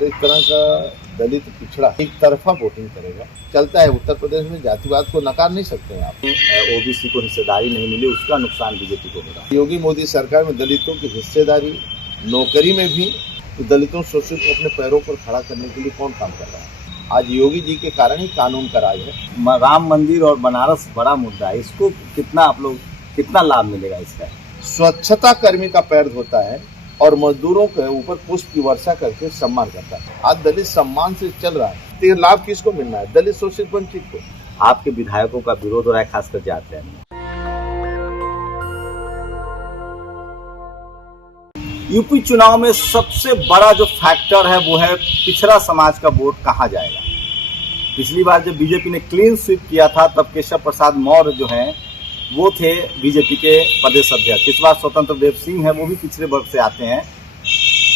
और एक तरह का दलित पिछड़ा एक तरफा वोटिंग करेगा। चलता है उत्तर प्रदेश में, जातिवाद को नकार नहीं सकते हैं आप। ओबीसी को हिस्सेदारी नहीं मिली, उसका नुकसान बीजेपी को हो रहा है। योगी मोदी सरकार में दलितों की हिस्सेदारी, नौकरी में भी दलितों शोषित को अपने पैरों पर खड़ा करने के लिए कौन काम कर रहा है? आज योगी जी के कारण ही कानून का राज है। राम मंदिर और बनारस बड़ा मुद्दा है, इसको कितना लाभ मिलेगा इसका? स्वच्छता कर्मी का पैर धोता है और मजदूरों के ऊपर पुष्प की वर्षा करके सम्मान करता है। आज दलित सम्मान से चल रहा है, तो लाभ किसको मिलना है? दलित शोषित वंचित को। आपके विधायकों का विरोध हो रहा है, खासकर जाट में। यूपी चुनाव में सबसे बड़ा जो फैक्टर है वो है पिछड़ा समाज का वोट कहाँ जाएगा। पिछली बार जब बीजेपी ने क्लीन स्वीप किया था तब केशव प्रसाद मौर्य जो हैं वो थे बीजेपी के प्रदेश अध्यक्ष। इस बार स्वतंत्र देव सिंह है, वो भी पिछड़े वर्ग से आते हैं।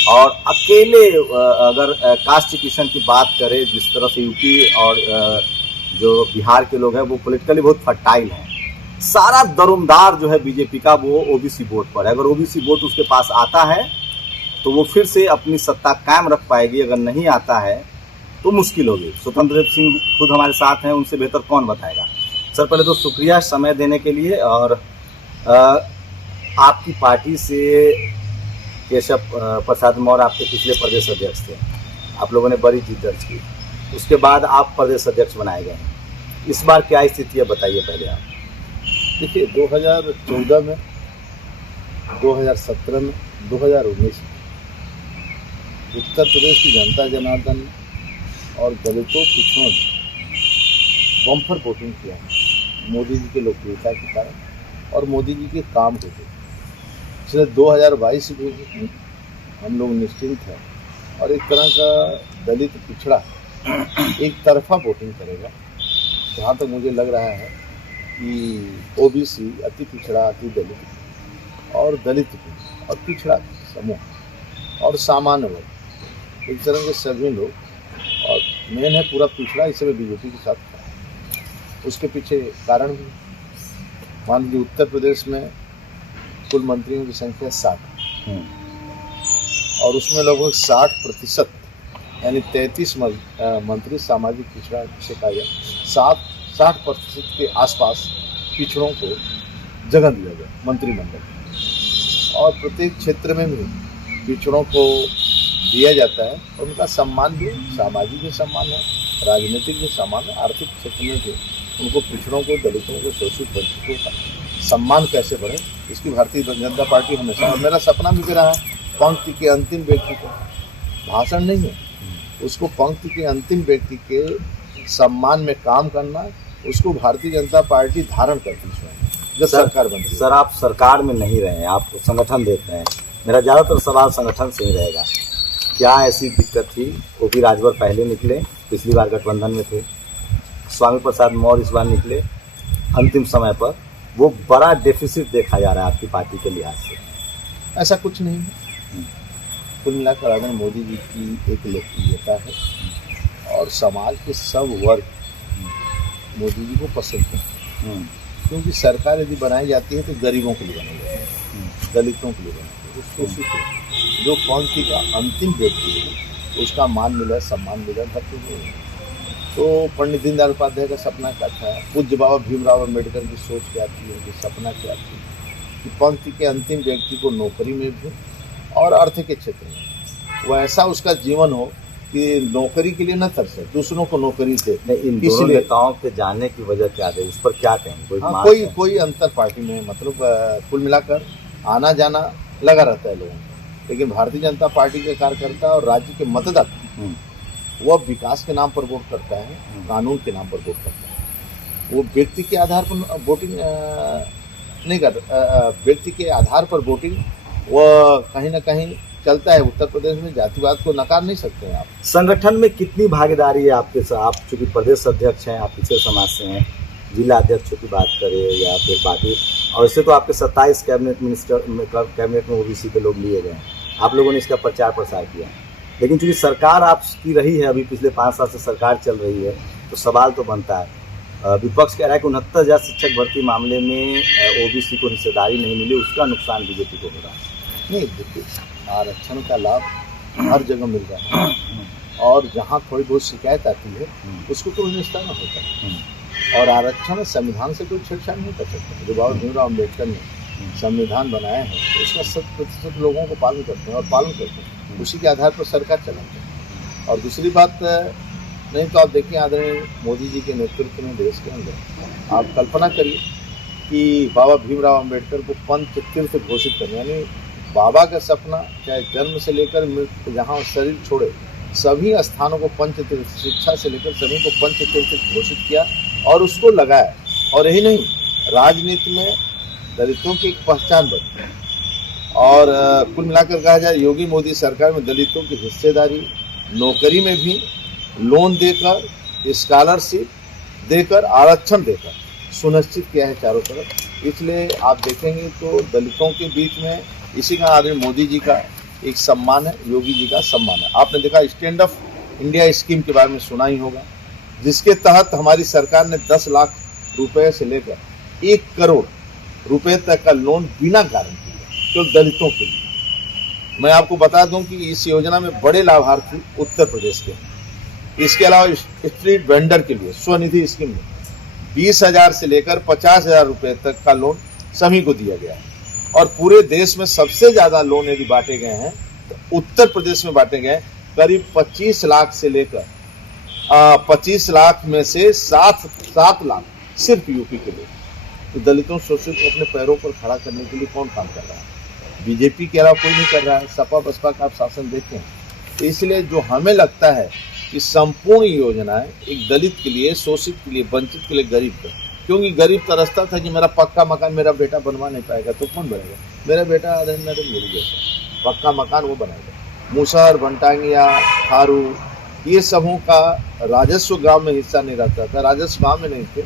और अकेले अगर कास्ट किशन की बात करें, जिस तरह से यूपी और जो बिहार के लोग हैं वो पॉलिटिकली बहुत फर्टाइल हैं, सारा दरोमदार जो है बीजेपी का वो ओबीसी वोट पर है। अगर ओबीसी वोट उसके पास आता है तो वो फिर से अपनी सत्ता कायम रख पाएगी, अगर नहीं आता है तो मुश्किल होगी। स्वतंत्र देव सिंह खुद हमारे साथ हैं, उनसे बेहतर कौन बताएगा। सर पहले तो शुक्रिया समय देने के लिए। और आपकी पार्टी से केशव प्रसाद मौर्य आपके पिछले प्रदेश अध्यक्ष थे, आप लोगों ने बड़ी जीत दर्ज की, उसके बाद आप प्रदेश अध्यक्ष बनाए गए। इस बार क्या स्थिति है बताइए पहले आप। देखिए 2014 में, 2017 में, 2019 में उत्तर प्रदेश की जनता जनार्दन और दलितों पिछड़ों ने बम्पर वोटिंग किया मोदी जी के लोकप्रियता के कारण और मोदी जी के काम को थे। इसलिए 2022 में हम लोग निश्चिंत हैं और एक तरह का दलित पिछड़ा एक तरफा वोटिंग करेगा। जहाँ तक मुझे लग रहा है कि ओबीसी, अति पिछड़ा, अति दलित और दलित और पिछड़ा समूह और सामान्य वर्ग, एक तरह के सभी लोग, और मेन है पूरा पिछड़ा इस समय बीजेपी के साथ खड़ा है। उसके पीछे कारण भी मान लीजिए उत्तर प्रदेश में कुल मंत्रियों की संख्या 60 और उसमें लगभग 60% यानी 33 मंत्री सामाजिक पिछड़ा से कहा जाए। 60% के आसपास पिछड़ों को जगह दिया गया मंत्रिमंडल और प्रत्येक क्षेत्र में भी पिछड़ों को दिया जाता है और उनका सम्मान भी, सामाजिक भी सम्मान है, राजनीतिक भी सम्मान है, आर्थिक क्षेत्र में भी उनको पिछड़ों को, दलितों को, शोषित वंचितों का सम्मान कैसे बढ़े, इसकी भारतीय जनता पार्टी हमेशा, और मेरा सपना भी रहा है पंक्ति के अंतिम व्यक्ति को, भाषण नहीं है, उसको पंक्ति के अंतिम व्यक्ति के सम्मान में काम करना, उसको भारतीय जनता पार्टी धारण करती है जब सरकार बनती है। सर आप सरकार में नहीं रहे हैं, आप संगठन देख रहे हैं। मेरा ज़्यादातर सवाल संगठन से ही रहेगा। क्या ऐसी दिक्कत थी? ओपी राजभर पहले निकले, पिछली बार गठबंधन में थे, स्वामी प्रसाद मौर्य इस बार निकले, अंतिम समय पर वो बड़ा डेफिसिट देखा जा रहा है आपकी पार्टी के लिहाज से। ऐसा कुछ नहीं है। कुल मिलाकर अगर मोदी जी की एक लोकप्रियता है और समाज के सब वर्ग मोदी जी को पसंद करते हैं, क्योंकि सरकार यदि बनाई जाती है तो गरीबों के लिए बनाई जाती है, दलितों के लिए बनाई जाती है, शोषित है, जो पंक्ति का अंतिम व्यक्ति है उसका मान मिला, सम्मान मिला, भरपूर मिला। तो पंडित दीनदयाल उपाध्याय का सपना क्या था, पूज्य बाबा भीमराव अम्बेडकर की सोच क्या थी, उनकी सपना क्या थी कि पंक्ति के अंतिम व्यक्ति को नौकरी में भी और अर्थ के क्षेत्र में वैसा उसका जीवन हो कि नौकरी के लिए न तरसे, दूसरों को नौकरी दे। इन दोनों नेताओं के जाने की वजह क्या है, उस पर क्या कहेंगे? कोई अंतर पार्टी में, मतलब कुल मिलाकर आना जाना लगा रहता है लोगों को, लेकिन भारतीय जनता पार्टी के कार्यकर्ता और राज्य के मतदाता वो विकास के नाम पर वोट करता है, कानून के नाम पर वोट करता है। वो व्यक्ति के आधार पर वोटिंग नहीं कर, व्यक्ति के आधार पर वोटिंग वो कहीं ना कहीं चलता है। उत्तर प्रदेश में जातिवाद को नकार नहीं सकते हैं आप। संगठन में कितनी भागीदारी है आपके साथ? आप चूँकि प्रदेश अध्यक्ष हैं, आप पिछले समाज से हैं, जिला अध्यक्षों की बात करें या फिर बाकी, और इससे तो आपके 27 कैबिनेट में ओबीसी के लोग लिए गए हैं, आप लोगों ने इसका प्रचार प्रसार किया। लेकिन चूँकि सरकार आपकी रही है, अभी पिछले 5 साल से सरकार चल रही है, तो सवाल तो बनता है। विपक्ष कह रहा है कि 69,000 शिक्षक भर्ती मामले में ओबीसी को हिस्सेदारी नहीं मिली, उसका नुकसान बीजेपी को हो रहा है। नहीं, देखिए आरक्षण का लाभ हर जगह मिल रहा है, और जहाँ थोड़ी बहुत शिकायत आती है उसको तो निस्तारना होता है। और आरक्षण संविधान से कोई छेड़छाड़ नहीं कर सकता। जो बाबा भीमराव अम्बेडकर ने संविधान बनाया है उसका 100% लोगों को पालन करते हैं और पालन करते हैं, उसी के आधार पर सरकार चलाते हैं। और दूसरी बात नहीं तो आप देखिए आदरणीय मोदी जी के नेतृत्व में देश के अंदर आप कल्पना करिए कि बाबा भीमराव अम्बेडकर को पंच तीर्थ घोषित करने, यानी बाबा का सपना चाहे जन्म से लेकर मृत्यु जहाँ शरीर छोड़े सभी स्थानों को पंच तीर्थ, शिक्षा से लेकर सभी को पंच तीर्थ घोषित किया और उसको लगाया। और यही नहीं, राजनीति में दलितों की एक पहचान बनी। और कुल मिलाकर कहा जाए योगी मोदी सरकार में दलितों की हिस्सेदारी, नौकरी में भी लोन देकर, स्कॉलरशिप देकर, आरक्षण देकर सुनिश्चित किया है चारों तरफ। इसलिए आप देखेंगे तो दलितों के बीच में इसी का आदरणीय मोदी जी का एक सम्मान है, योगी जी का सम्मान है। आपने देखा स्टैंड अप इंडिया स्कीम के बारे में सुना ही होगा, जिसके तहत हमारी सरकार ने 10 लाख रुपए से लेकर 1 करोड़ रुपए तक का लोन बिना गारंटी केवल दलितों के लिए। मैं आपको बता दूं कि इस योजना में बड़े लाभार्थी उत्तर प्रदेश के हैं। इसके अलावा स्ट्रीट वेंडर के लिए स्वनिधि स्कीम में 20,000 से लेकर 50,000 रुपए तक का लोन सभी को दिया गया है। और पूरे देश में सबसे ज्यादा लोन यदि बांटे गए हैं तो उत्तर प्रदेश में बांटे गए, करीब 25 लाख से लेकर 25 लाख में से 7 लाख सिर्फ यूपी के लिए। तो दलितों शोषित को अपने पैरों पर खड़ा करने के लिए कौन काम कर रहा है? बीजेपी के अलावा कोई नहीं कर रहा है। सपा बसपा का आप शासन देखें। तो इसलिए जो हमें लगता है कि संपूर्ण योजनाएं एक दलित के लिए, शोषित के लिए, वंचित के लिए, गरीब का, क्योंकि गरीब तरसता था कि मेरा पक्का मकान मेरा बेटा बनवा नहीं पाएगा तो कौन बनेगा? मेरा बेटा नरेंद्र मोदी जैसा पक्का मकान वो बनाएगा। मुसहर, भंटांगिया, थारू, ये सबों का राजस्व गांव में हिस्सा नहीं रहता था, राजस्व गांव में नहीं थे।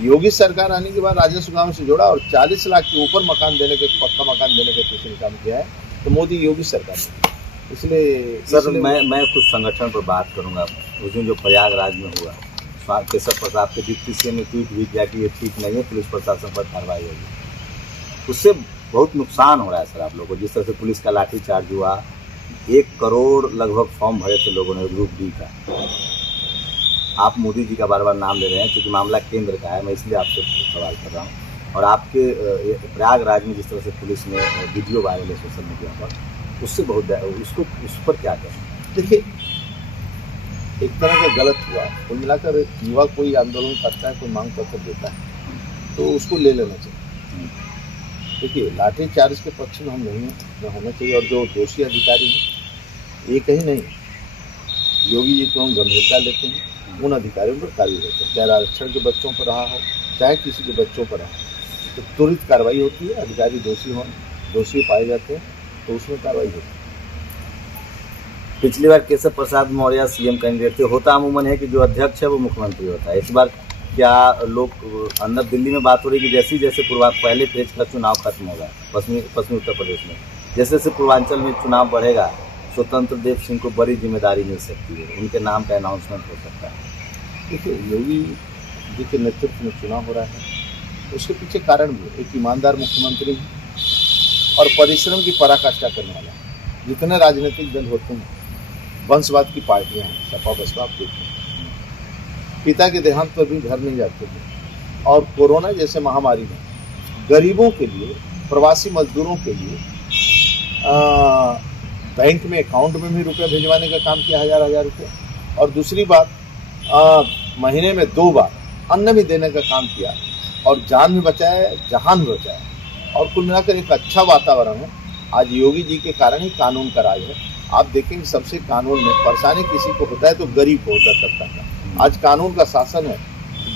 योगी सरकार आने के बाद राजस्व गांव से जोड़ा और 40 लाख के ऊपर मकान देने के, पक्का मकान देने का किसी ने काम किया है तो मोदी योगी सरकार ने। इसलिए सर मैं कुछ संगठन पर बात करूंगा। उस दिन जो प्रयागराज में हुआ, केशव प्रसाद के डिप्टी सीएम ने ट्वीट भी किया कि ये ठीक नहीं है, पुलिस प्रशासन पर कार्रवाई होगी। उससे बहुत नुकसान हो रहा है सर आप लोगों को। जिस तरह से पुलिस का लाठीचार्ज हुआ, 1 करोड़ लगभग फॉर्म भरे थे लोगों ने ग्रुप डी का। आप मोदी जी का बार बार नाम ले रहे हैं क्योंकि मामला केंद्र का है, मैं इसलिए आपसे सवाल कर रहा हूँ। और आपके प्रयागराज में जिस तरह से पुलिस ने वीडियो वायरल है सोशल मीडिया पर, उससे बहुत उसको उस पर क्या कहें? देखिए, एक तरह का गलत हुआ। कुल मिलाकर युवा कोई आंदोलन करता है, कोई मांग पत्र देता है तो उसको ले लेना चाहिए। देखिए, लाठीचार्ज के पक्ष में हम नहीं हैं, न होना चाहिए। और जो दोषी अधिकारी हैं एक ही नहीं, योगी जी को हम गंभीरता लेते हैं, उन अधिकारियों पर कार्रवाई होती है। चाहे आरक्षण के बच्चों पर रहा हो, चाहे किसी के बच्चों पर रहा हो, तो त्वरित कार्रवाई होती है। अधिकारी दोषी पाए जाते हैं तो उसमें कार्रवाई होती है। पिछली बार केशव प्रसाद मौर्य सीएम कैंडिडेट थे। होता अमूमन है कि जो अध्यक्ष है वो मुख्यमंत्री होता है। इस बार क्या लोग अंदर दिल्ली में बात हो रही है कि जैसे जैसे पहले फेज का चुनाव खत्म होगा पश्चिमी उत्तर प्रदेश में, जैसे जैसे पूर्वांचल में चुनाव बढ़ेगा, स्वतंत्र देव सिंह को बड़ी जिम्मेदारी मिल सकती है, उनके नाम का अनाउंसमेंट हो सकता है? देखिए, योगी जी के नेतृत्व में चुनाव हो रहा है, उसके पीछे कारण भी एक ईमानदार मुख्यमंत्री है और परिश्रम की पराकाष्ठा करने वाला है। जितने राजनीतिक दल होते हैं, वंशवाद की पार्टियां हैं, सपा बसपा, आप देखते हैं, पिता के देहांत पर भी घर नहीं जाते थे। और कोरोना जैसे महामारी में गरीबों के लिए, प्रवासी मजदूरों के लिए बैंक में, अकाउंट में भी रुपये भिजवाने का काम किया, 1000 रुपये। और दूसरी बात, महीने में 2 बार अन्न भी देने का काम किया और जान भी बचाया, जहान भी बचाया। और कुल मिलाकर एक अच्छा वातावरण है। आज योगी जी के कारण ही कानून का राज है। आप देखेंगे सबसे कानून में परेशानी किसी को होता है तो गरीब को होता तबका का। आज कानून का शासन है,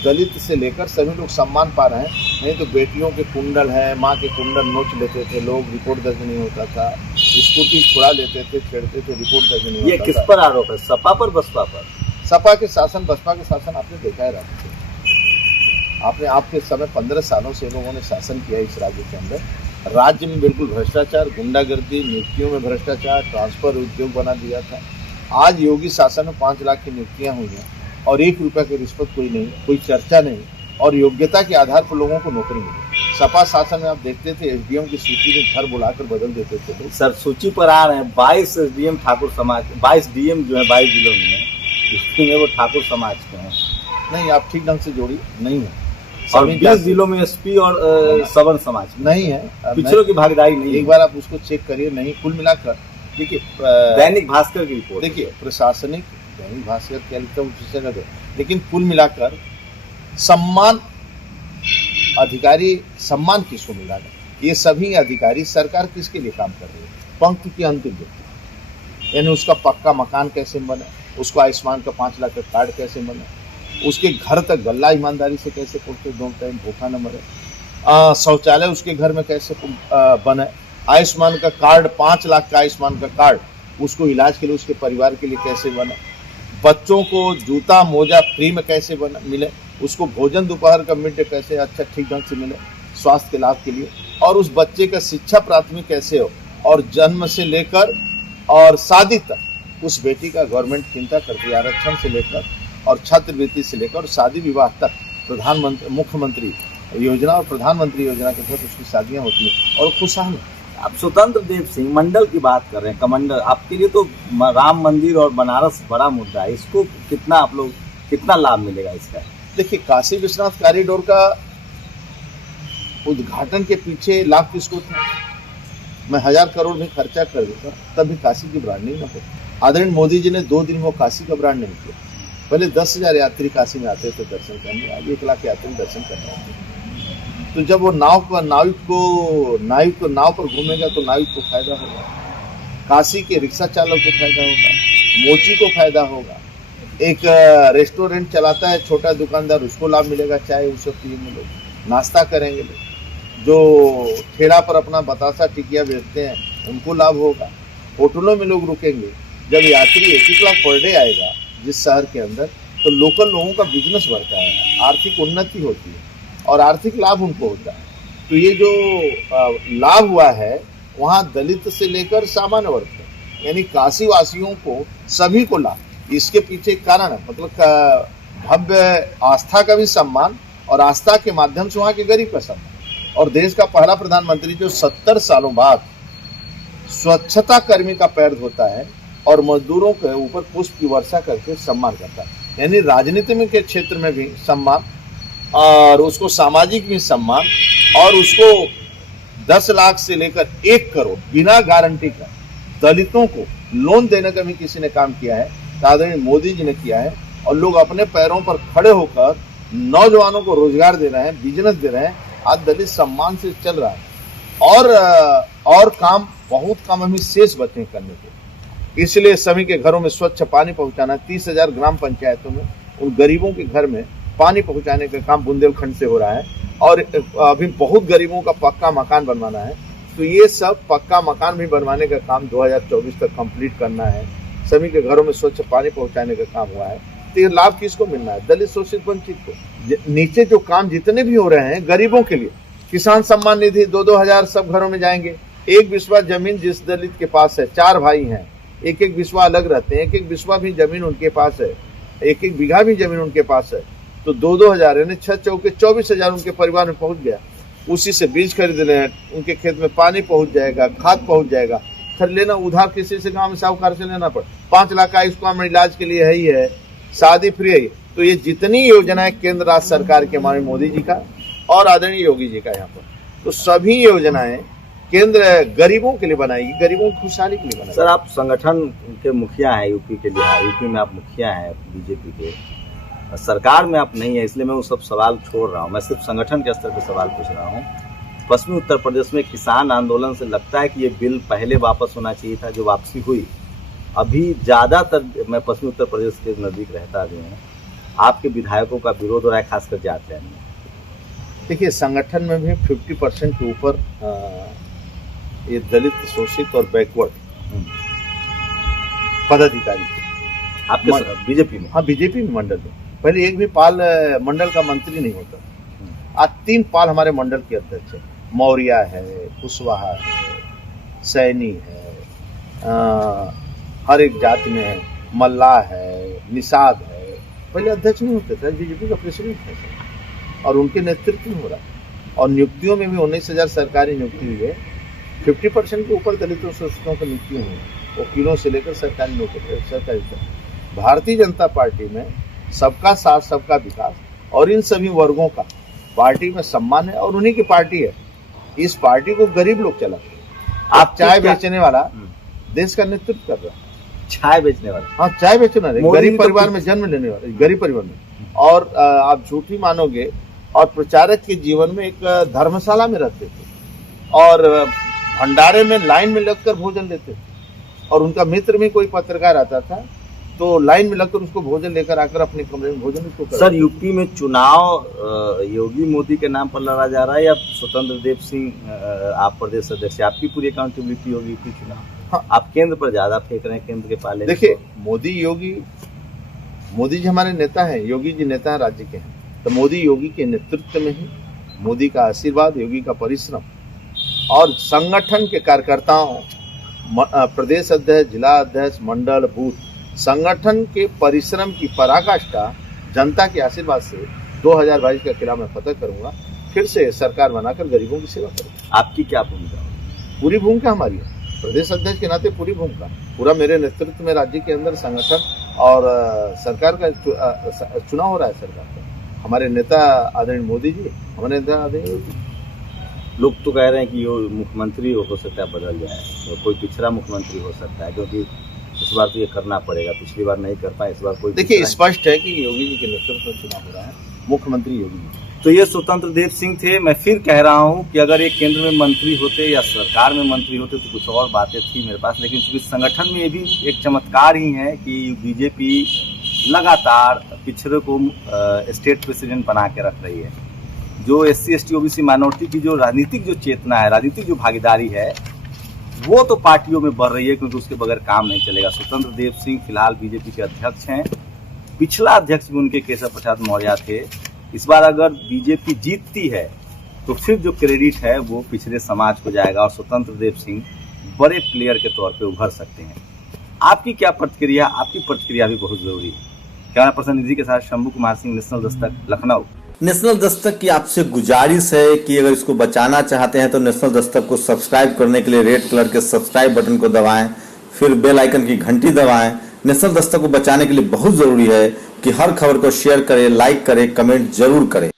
दलित से लेकर सभी लोग सम्मान पा रहे हैं। नहीं तो बेटियों के कुंडल है, माँ के कुंडल नोच लेते थे लोग, रिपोर्ट दर्ज नहीं होता था, स्कूटी छुड़ा लेते थे, छेड़ते थे, रिपोर्ट दर्ज नहीं होता था। ये किस पर आरोप है? सपा पर, बसपा पर? सपा के शासन, बसपा के शासन आपने देखा है राज्य में। आपके समय 15 सालों से लोगों ने शासन किया इस राज्य के अंदर। राज्य में बिल्कुल भ्रष्टाचार, गुंडागर्दी, नियुक्तियों में भ्रष्टाचार, ट्रांसफर उद्योग बना दिया था। आज योगी शासन में 5 लाख की नियुक्तियां हुई हैं और 1 रुपये की रिश्वत कोई नहीं, कोई चर्चा नहीं, और योग्यता के आधार पर लोगों को नौकरी मिली। सपा शासन में आप देखते थे एसडीएम की सूची में घर बुलाकर बदल देते थे लोग। सर सूची पर आ रहे हैं 22 एसडीएम ठाकुर समाज, 22 डीएम जो है 22 जिलों में, इसमें वो ठाकुर समाज के हैं। नहीं, आप ठीक ढंग से जोड़ी नहीं है। और 20 जिलों में एसपी और सवर्ण समाज नहीं है, पिछड़ों की भागीदारी नहीं है। एक बार आप उसको चेक करिए। नहीं, कुल मिलाकर देखिए दैनिक भास्कर की रिपोर्ट, देखिए प्रशासनिक दैनिक भास्कर क्या लिखता है उससे लगे, लेकिन कुल मिलाकर सम्मान अधिकारी सम्मान किसको मिला है? ये सभी अधिकारी सरकार किसके लिए काम कर रही है? पंक्ति की अंतिम व्यक्ति, यानी उसका पक्का मकान कैसे बने, उसको आयुष्मान का 5 लाख का कार्ड कैसे बने, उसके घर तक गल्ला ईमानदारी से कैसे पहुंचे, 2 टाइम भूखा न मरे, शौचालय उसके घर में कैसे बने, आयुष्मान का कार्ड 5 लाख का आयुष्मान का कार्ड उसको इलाज के लिए उसके परिवार के लिए कैसे बने, बच्चों को जूता मोजा फ्री में कैसे मिले, उसको भोजन दोपहर का मिड डे कैसे अच्छा ठीक ढंग से मिले स्वास्थ्य के लाभ के लिए, और उस बच्चे का शिक्षा प्राथमिक कैसे हो, और जन्म से लेकर और शादी तक उस बेटी का गवर्नमेंट चिंता करती है, आरक्षण से लेकर और छात्रवृत्ति से लेकर शादी विवाह तक प्रधानमंत्री मुख्यमंत्री योजना और प्रधानमंत्री योजना के तहत उसकी शादियां होती हैं और खुशहाल। आप स्वतंत्र देव सिंह मंडल की बात कर रहे हैं, कमांडर आपके लिए तो राम मंदिर और बनारस बड़ा मुद्दा है, इसको कितना आप लोग कितना लाभ मिलेगा इसका? देखिए, काशी विश्वनाथ कॉरिडोर का उद्घाटन के पीछे लाभ किसको था? मैं 1000 करोड़ भी खर्चा कर देता तभी काशी की ब्रांडिंग न हो। आदरणीय मोदी जी ने 2 दिन में काशी का ब्रांडिंग किया। पहले 10,000 यात्री काशी में आते थे दर्शन करने, आज 1 लाख यात्री दर्शन करने आते हैं। तो जब वो नाविक को नाव पर घूमेगा तो नाविक को फायदा होगा, काशी के रिक्शा चालक को फायदा होगा, मोची को फायदा होगा, एक रेस्टोरेंट चलाता है छोटा दुकानदार उसको लाभ मिलेगा, चाय उसको पिएंगे लोग, नाश्ता करेंगे लोग, जो ठेला पर अपना बतासा टिकिया बेचते हैं उनको लाभ होगा, होटलों में लोग रुकेंगे। जब यात्री 1 लाख पर डे आएगा जिस शहर के अंदर, तो लोकल लोगों का बिजनेस बढ़ता है, आर्थिक उन्नति होती है और आर्थिक लाभ उनको होता है। तो ये जो लाभ हुआ है वहाँ दलित से लेकर सामान्य वर्ग तक, यानी काशी वासियों को सभी को लाभ। इसके पीछे कारण है, मतलब भव्य आस्था का भी सम्मान और आस्था के माध्यम से वहाँ के गरीब का सम्मान, और देश का पहला प्रधानमंत्री जो 70 सालों बाद स्वच्छता कर्मी का पैर धोता है और मजदूरों के ऊपर पुष्प की वर्षा करके सम्मान करता है, यानी राजनीति में के क्षेत्र में भी सम्मान और उसको सामाजिक भी सम्मान, और उसको 10 लाख से लेकर 1 करोड़ बिना गारंटी का दलितों को लोन देने का भी किसी ने काम किया है, आदरणीय मोदी जी ने किया है। और लोग अपने पैरों पर खड़े होकर नौजवानों को रोजगार दे रहे हैं, बिजनेस दे रहे हैं, आज दलित सम्मान से चल रहा है। और काम बहुत काम अभी शेष बचे करने को, इसलिए सभी के घरों में स्वच्छ पानी पहुंचाना, 30,000 ग्राम पंचायतों में उन गरीबों के घर में पानी पहुंचाने का काम बुंदेलखंड से हो रहा है, और अभी बहुत गरीबों का पक्का मकान बनवाना है। तो ये सब पक्का मकान भी बनवाने का काम 2024 तक कंप्लीट करना है, सभी के घरों में स्वच्छ पानी पहुंचाने का काम हुआ है। तो ये लाभ किसको मिलना है? दलित शोषित वंचित को। नीचे जो काम जितने भी हो रहे हैं गरीबों के लिए, किसान सम्मान निधि 2-2 हजार सब घरों में जाएंगे। 1 बिस्वा जमीन जिस दलित के पास है, 4 भाई हैं, 1-1 बिस्वा अलग रहते हैं, 1-1 बिस्वा भी जमीन उनके पास है, 1-1 बीघा भी जमीन उनके पास है, तो 2-2 हजार यानी 6 चौके 24,000 उनके परिवार में पहुंच गया। उसी से बीज खरीद रहे हैं, उनके खेत में पानी पहुंच जाएगा, खाद पहुंच जाएगा। खरीद लेना उधार किसी से गाँव में साहूकार से लेना पड़, 5 लाख का आयुष्मान इलाज के लिए है ही है, शादी फ्री है। तो ये जितनी योजनाएं केंद्र राज्य सरकार के माननीय मोदी जी का और आदरणीय योगी जी का यहाँ पर, तो सभी योजनाएं केंद्र गरीबों के लिए बनाएगी, गरीबों की खुशहाली के लिए बनाएगी। सर, आप संगठन के मुखिया हैं यूपी के लिए, यूपी में आप मुखिया हैं बीजेपी के, सरकार में आप नहीं है, इसलिए मैं वो सब सवाल छोड़ रहा हूँ, मैं सिर्फ संगठन के स्तर पर सवाल पूछ रहा हूँ। पश्चिमी उत्तर प्रदेश में किसान आंदोलन से लगता है कि ये बिल पहले वापस होना चाहिए था, जो वापसी हुई। अभी ज़्यादातर मैं पश्चिमी उत्तर प्रदेश के नज़दीक रहता भी हूँ, आपके विधायकों का विरोध हो रहा है, खासकर जाट लैंड में। देखिए, संगठन में भी 50% के ऊपर ये दलित शोषित और बैकवर्ड पदाधिकारी आपके बीजेपी में? हाँ, बीजेपी में मंडल में पहले एक भी पाल मंडल का मंत्री नहीं होता। आज 3 पाल हमारे मंडल के अध्यक्ष है, मौर्या है, कुशवाहा है, सैनी है, हर एक जाति में है, मल्लाह है, निषाद है। पहले अध्यक्ष नहीं होते थे, बीजेपी का प्रेसिडेंट है और उनके नेतृत्व में हो रहा है। और नियुक्तियों में भी 19,000 सरकारी नियुक्ति हुई है। 50% के ऊपर दलितों शोषितों की नियुक्ति हुई है, वकीलों से लेकर सरकारी नौकरी सरकारी तक। भारतीय जनता पार्टी में सबका साथ सबका विकास और इन सभी वर्गों का पार्टी में सम्मान है और उन्हीं की पार्टी है। इस पार्टी को गरीब लोग चलाते हैं। आप चाय बेचने वाला देश का नेतृत्व कर रहा है। चाय बेचने वाला, हाँ चाय बेचने वाले, मोदी गरीब तो परिवार में जन्म लेने वाले, गरीब परिवार में। और आप झूठी मानोगे, और प्रचारक के जीवन में एक धर्मशाला में रहते थे और भंडारे में लाइन में लगकर भोजन लेते थे। और उनका मित्र में कोई पत्रकार आता था तो लाइन में लगकर उसको भोजन लेकर आकर अपने कमरे में भोजन उसको सर, यूपी में चुनाव योगी मोदी के नाम पर लड़ा जा रहा है या स्वतंत्र देव सिंह आप प्रदेश अध्यक्ष, आपकी पूरी अकाउंटेबिलिटी होगी यूपी चुनाव? हाँ। आप केंद्र पर ज्यादा फेंक रहे हैं, केंद्र के पाले। देखिए, मोदी जी हमारे नेता हैं, योगी जी नेता हैं, राज्य के हैं। तो मोदी योगी के नेतृत्व में ही, मोदी का आशीर्वाद, योगी का परिश्रम और संगठन के कार्यकर्ताओं, प्रदेश अध्यक्ष, जिला अध्यक्ष, मंडल, बूथ संगठन के परिश्रम की पराकाष्ठा जनता के आशीर्वाद से 2022 का किला मैं फतह करूंगा। फिर से सरकार बनाकर गरीबों की सेवा करूंगा। आपकी क्या भूमिका? पूरी भूमिका हमारी है, प्रदेश अध्यक्ष के नाते पूरी भूमिका, पूरा मेरे नेतृत्व में राज्य के अंदर संगठन और सरकार का चुनाव हो रहा है। सरकार का हमारे नेता आदरणीय मोदी जी, हमारे नेता आदरणीय योगी। लोग तो कह रहे हैं कि ये मुख्यमंत्री हो सकता है बदल जाए, तो कोई पिछड़ा मुख्यमंत्री हो सकता है, क्योंकि इस बार तो ये करना पड़ेगा, पिछली बार नहीं कर पाए, इस बार कोई। देखिए, स्पष्ट है कि योगी जी के नेतृत्व में चुनाव हो रहा है, मुख्यमंत्री योगी जी। तो ये स्वतंत्र देव सिंह थे। मैं फिर कह रहा हूं कि अगर ये केंद्र में मंत्री होते या सरकार में मंत्री होते तो कुछ और बातें थी मेरे पास, लेकिन चूंकि संगठन में ये भी एक चमत्कार ही है कि बीजेपी लगातार पिछड़े को स्टेट प्रेसिडेंट बना के रख रही है। जो SC ST OBC माइनॉरिटी की जो राजनीतिक जो चेतना है, राजनीतिक जो भागीदारी है, वो तो पार्टियों में बढ़ रही है, क्योंकि उसके बगैर काम नहीं चलेगा। स्वतंत्र देव सिंह फिलहाल बीजेपी के अध्यक्ष हैं। पिछला अध्यक्ष भी उनके केशव प्रसाद मौर्य थे। इस बार अगर बीजेपी जीतती है तो फिर जो क्रेडिट है वो पिछड़े समाज को जाएगा और स्वतंत्र देव सिंह बड़े प्लेयर के तौर पे उभर सकते हैं। आपकी क्या प्रतिक्रिया? आपकी प्रतिक्रिया भी बहुत जरूरी है। कैमरा पर्सन निधि के साथ शंभू कुमार सिंह, नेशनल दस्तक, लखनऊ। नेशनल दस्तक की आपसे गुजारिश है कि अगर इसको बचाना चाहते हैं तो नेशनल दस्तक को सब्सक्राइब करने के लिए रेड कलर के सब्सक्राइब बटन को दबाएं, फिर बेल आइकन की घंटी दबाएं। नेशनल दस्तक को बचाने के लिए बहुत जरूरी है कि हर खबर को शेयर करें, लाइक करें, कमेंट जरूर करें।